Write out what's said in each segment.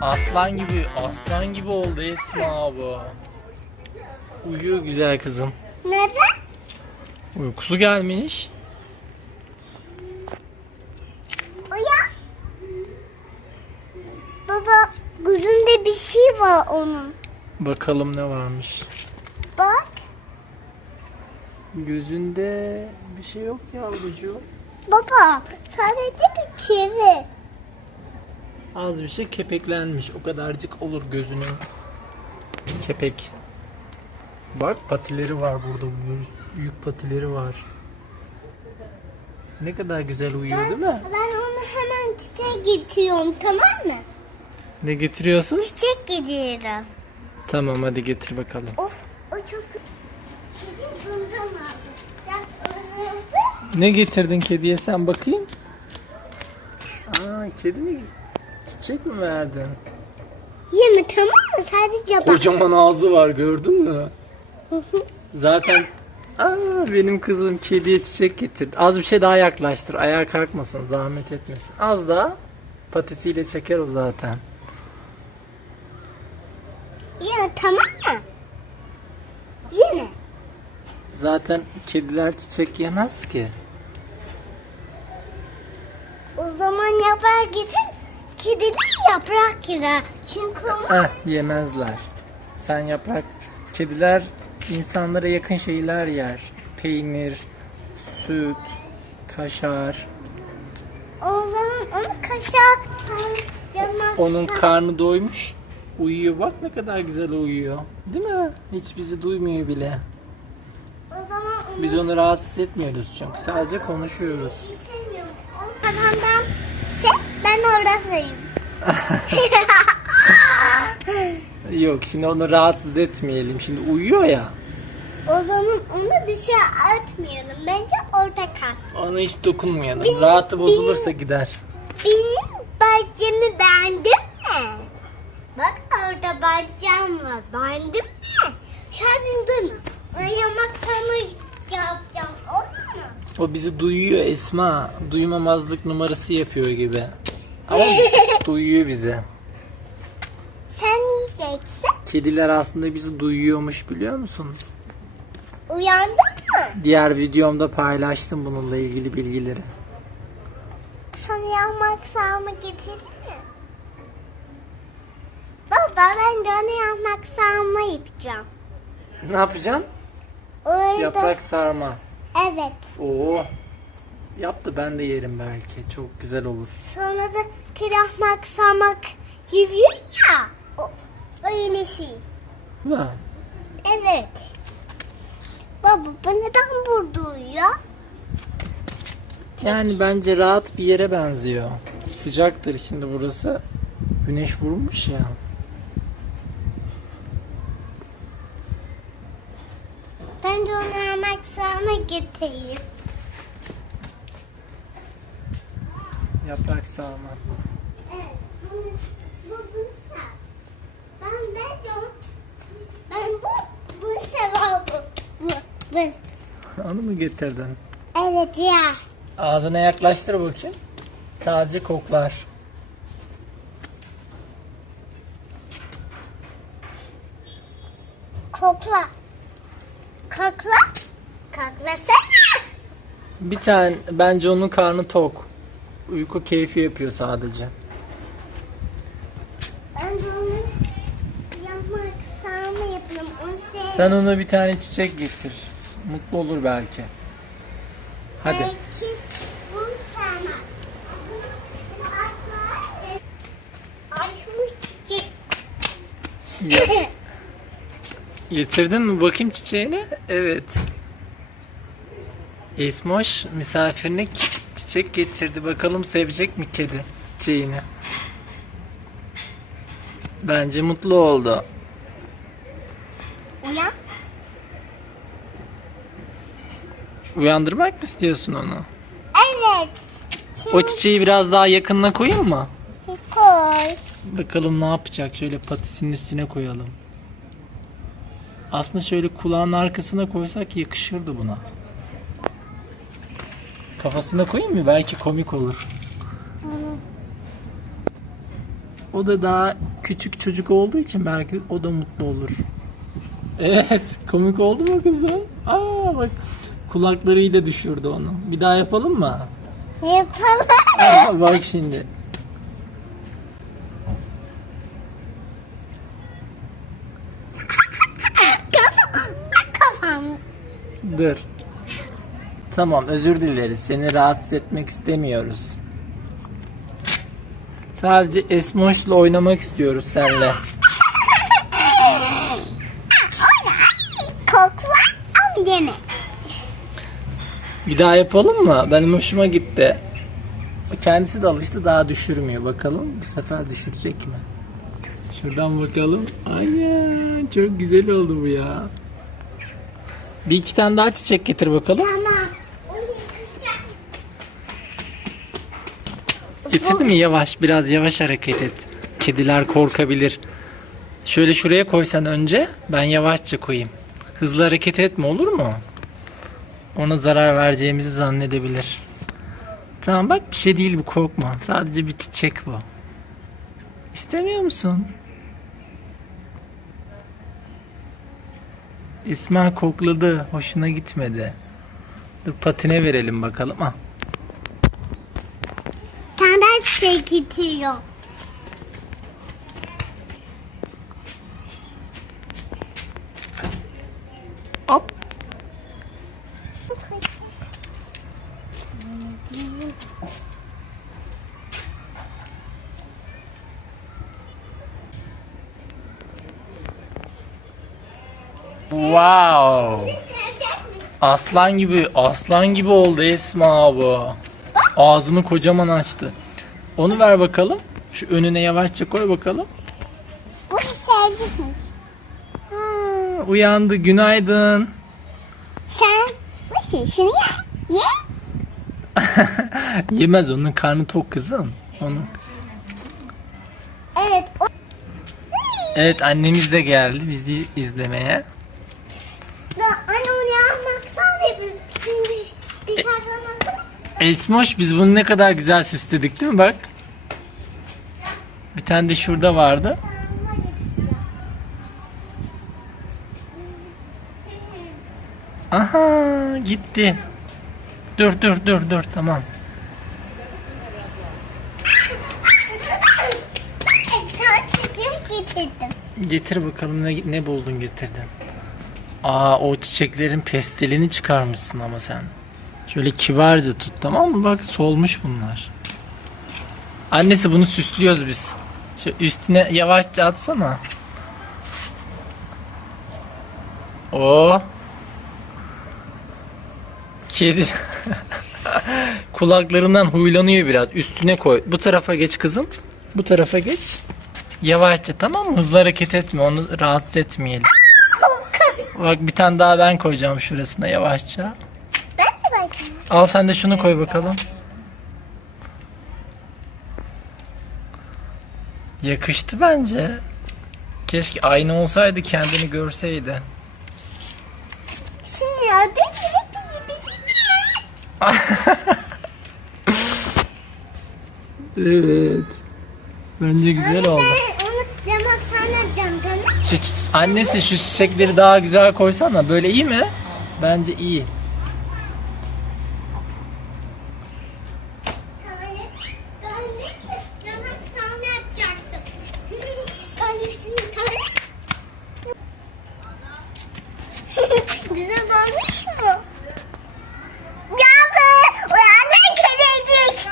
Aslan gibi, aslan gibi oldu Esma bu. Uyuyor güzel kızım. Neden? Uykusu gelmiş. Uyan. Baba gözünde bir şey var onun. Bakalım ne varmış. Bak. Gözünde bir şey yok yavrucuğum. Baba sadece bir çevir. Az bir şey kepeklenmiş. O kadarcık olur gözünün. Kepek. Bak patileri var burada. Büyük- patileri var. Ne kadar güzel uyuyor değil mi? Ben onu hemen çiçeğe getiriyorum tamam mı? Ne getiriyorsun? Çiçek getiriyorum. Tamam hadi getir bakalım. Of o çok Kedi bundan aldı. Biraz üzüldü. Ne getirdin kediye sen bakayım? Aa kedi mi? Çiçek mi verdin? Yeme tamam mı? Sadece bak. Kocaman ağzı var gördün mü? Zaten Aa, benim kızım kediye çiçek getirdi. Az bir şey daha yaklaştır. Ayağa kalkmasın, zahmet etmesin. Az daha patisiyle çeker o zaten. Yeme tamam mı? Yeme. Zaten kediler çiçek yemez ki. O zaman yapar gidin. Kediler yaprak yer. Çünkü ama Eh yemezler. Sen yaprak. Kediler insanlara yakın şeyler yer. Peynir, süt, kaşar. o zaman onu kaşar. Yamak. Onun karnı doymuş. Uyuyor bak ne kadar güzel uyuyor. Değil mi? Hiç bizi duymuyor bile. O zaman Biz onu rahatsız etmiyoruz çünkü sadece konuşuyoruz. Oradayım. Yok şimdi onu rahatsız etmeyelim. Şimdi uyuyor ya. O zaman onu dışarı atmayalım. Bence orada kalsın. Ona hiç dokunmayalım. Benim- Rahatı bozulursa benim- gider. Benim bahçemi beğendin mi? Bak orada bahçem var. Beğendin mi? Beni duyma. Oynamak sana yapacağım. Olur mu? O bizi duyuyor Esma. Duymamazlık numarası yapıyor gibi. Ama duyuyor bizi. Sen yiyeceksin. Kediler aslında bizi duyuyormuş biliyor musun? Uyandın mı? Diğer videomda paylaştım bununla ilgili bilgileri. Sana yanmak sağımı getirir mi? Baba ben de ona yanmak sağımı yapacağım. Ne yapacaksın? Orada... Yaprak sarma. Evet. Oo. Yap da ben de yerim belki. Çok güzel olur. Sonra da kırahmak sarmak yürüyor ya. O, öyle şey. Ha. Evet. Baba bu neden burada uyuyor? Yani bence rahat bir yere benziyor. Sıcaktır şimdi burası. Güneş vurmuş ya. Ben de ona yemek sarma getireyim. Yaprak sarma. Evet. Ben ben bu bu sever bu. Bu. Onu mu getirdin? Evet ya. Ağzına yaklaştır bakayım. Sadece koklar. Kokla. Kokla. Koklasana. Bir tane bence onun karnı tok. Uyku keyfi yapıyor sadece. Ben de onu yapmak sarma yapıyorum. Onu sev- Sen ona bir tane çiçek getir. Mutlu olur belki. Hadi. Belki bunu sevmez. Bu çiçek. Ya- Getirdin mi bakayım çiçeğini? Evet. Esmoş misafirine çiçek getirdi. Bakalım sevecek mi kedi çiçeğini? Bence mutlu oldu. Uyan. Uyandırmak mı istiyorsun onu? Evet. O çiçeği biraz daha yakınına koyayım mı? Koy. Bakalım ne yapacak? Şöyle patisinin üstüne koyalım. Aslında şöyle kulağın arkasına koysak yakışırdı buna. Kafasına koyayım mı? Belki komik olur. O da daha küçük çocuk olduğu için belki o da mutlu olur. Evet, komik oldu mu kızım? Aa bak kulakları da düşürdü onu. Bir daha yapalım mı? Yapalım. Aa, bak şimdi. Kafam. Kafam. Dur. Tamam özür dileriz. Seni rahatsız etmek istemiyoruz. Sadece Esmoş'la oynamak istiyoruz seninle. Koklar ama deme. Bir daha yapalım mı? Benim hoşuma gitti. Kendisi de alıştı daha düşürmüyor. Bakalım bu sefer düşürecek mi? Şuradan bakalım. Aynen çok güzel oldu bu ya. Bir iki tane daha çiçek getir bakalım. Tamam. Getirdin mi? Yavaş biraz yavaş hareket et. Kediler korkabilir. Şöyle şuraya koysan önce ben yavaşça koyayım. Hızlı hareket etme olur mu? Ona zarar vereceğimizi zannedebilir. Tamam bak bir şey değil bu korkma. Sadece bir çiçek bu. İstemiyor musun? İsmail kokladı. Hoşuna gitmedi. Dur patine verelim bakalım. Ah. Çiçek getiriyor. Hop. Wow. Aslan gibi, aslan gibi oldu Esma bu. Ağzını kocaman açtı. Onu ver bakalım. Şu önüne yavaşça koy bakalım. Bu sevdik mi? Ha, uyandı. Günaydın. Sen bu şey şunu ye. Ye. Yemez onun karnı tok kızım. Onun. Evet. O... Evet annemiz de geldi bizi izlemeye. Da, anne onu yapmaktan ve biz dışarıdan Esmoş biz bunu ne kadar güzel süsledik değil mi bak. Bir tane de şurada vardı. Aha gitti. Dur dur dur dur tamam. Getir bakalım ne, ne buldun getirdin. Aa o çiçeklerin pestilini çıkarmışsın ama sen. Şöyle kibarca tut tamam mı? Bak solmuş bunlar. Annesi bunu süslüyoruz biz. Şu üstüne yavaşça atsana. O. Kedi. Kulaklarından huylanıyor biraz. Üstüne koy. Bu tarafa geç kızım. Bu tarafa geç. Yavaşça tamam mı? Hızlı hareket etme. Onu rahatsız etmeyelim. Bak bir tane daha ben koyacağım şurasına yavaşça. Al sen de şunu koy bakalım. Yakıştı bence. Keşke aynı olsaydı kendini görseydi. Şimdi ya Evet. Bence güzel oldu. Sana döndüm. Şu çi- annesi şu çiçekleri daha güzel koysana. Böyle iyi mi? Bence iyi. Demek sana yapacaktım. Ben üstünü kalem. Güzel olmuş mu? Geldi. Uyanın kedicik.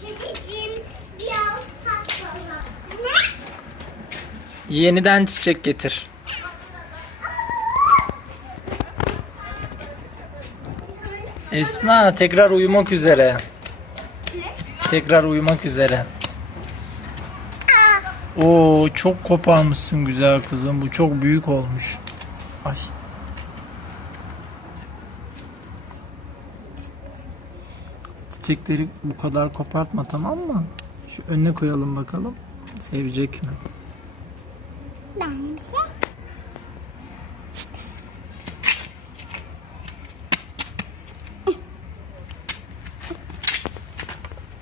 Kediciğim biraz saçmalı. Ne? Yeniden çiçek getir. Esma tekrar uyumak üzere. Tekrar uyumak üzere. Oo çok koparmışsın güzel kızım. Bu çok büyük olmuş. Ay. Çiçekleri bu kadar kopartma tamam mı? Şu önüne koyalım bakalım. Sevecek mi? Şey.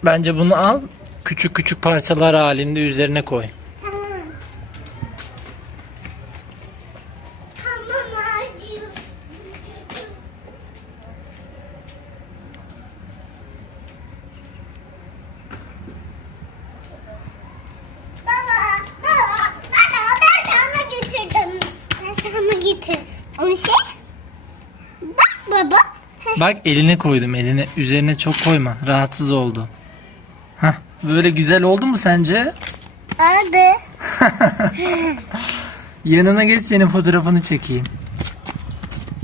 Bence bunu al. Küçük küçük parçalar halinde üzerine koy. Tamam. Tamam acıyor. Baba, baba, baba ben sana getirdim. Ben sana getirdim. Onu şey? Bak baba. Bak eline koydum eline. Üzerine çok koyma. Rahatsız oldu. Hah, böyle güzel oldu mu sence? Hadi. Yanına geç senin fotoğrafını çekeyim.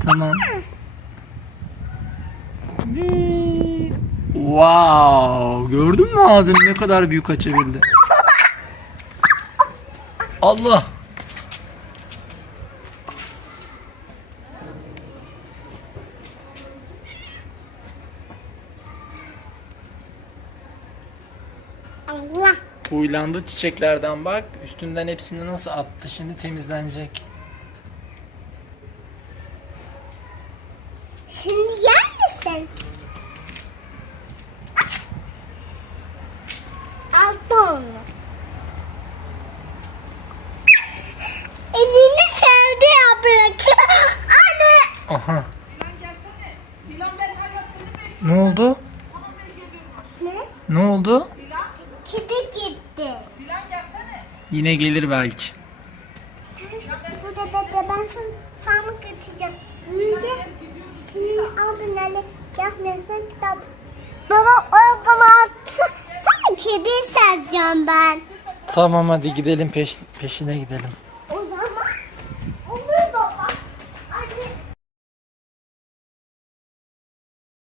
Tamam. Wow, gördün mü ağzını ne kadar büyük açabildi? Allah. Allah. Huylandı çiçeklerden bak. Üstünden hepsini nasıl attı. Şimdi temizlenecek. Şimdi yer misin? Altta onu. Elini sevdi yaprak. Anne. Aha. Dilan gelsene. Dilan ben hala seni bekliyorum. Ne oldu? Tamam ben geliyorum. Ne? Ne oldu? Dilan, Kedi gitti. Dilan gelsene. Yine gelir belki. Burada bekle ben sana sana kaçacağım. Müge senin aldın eli yapmıyorsun kitap. Baba o bana attı. Sana kedi seveceğim ben. Tamam hadi gidelim peş, peşine gidelim.